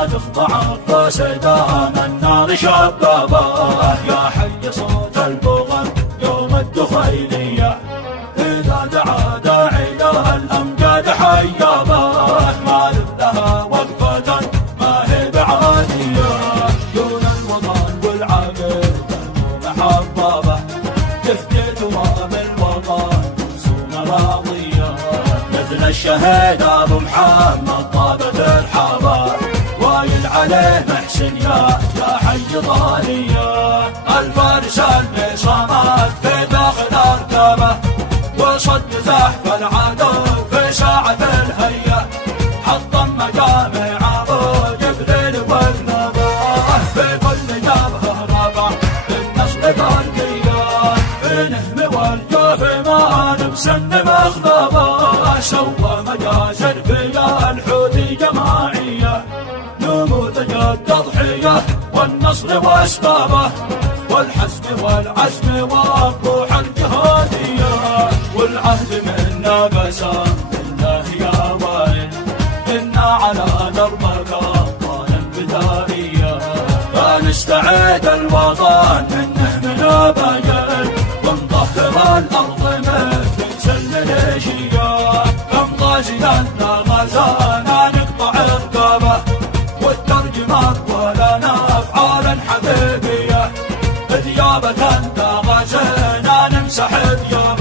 ما تخضع الصدام النار شبابه. يا حي صوت البغل يوم الدخيلية، إذا دعا داعي له الأمجاد حيابه. ما لها وقفة ما هي بعادية، دون الوطن والعقل محببة. تفديت وام الوطن سنة راضية، مثل الشهيد أبو محمد طابت الحضر. وايل عليه محسن يا حي ضالية، الفارس اللي صمد في داخل أركبه، وصد زحف العدو في ساعة الهية. حطم مجامع أبو جبريل والنبه، في كل جبهة رفع النصر برقية. بنهم والجوف ما نبسن مغضبه، سوى مجازر في الحوثي جماعية. نموذج التضحية والنصر واسبابه، والحزم والعزم والروح الجهادية. والعهد منا قسم بالله يا ويل، إنا على دربك أبطال البدائية. فنستعيد الوطن منه من أبجل، ونطهر الأرض مثل سل العشية. كم غازيا غزانا نقطع رقبه، والترجمة ولنا أفعالا حقيقية. ثيابة غزانا نمسح ثيابه،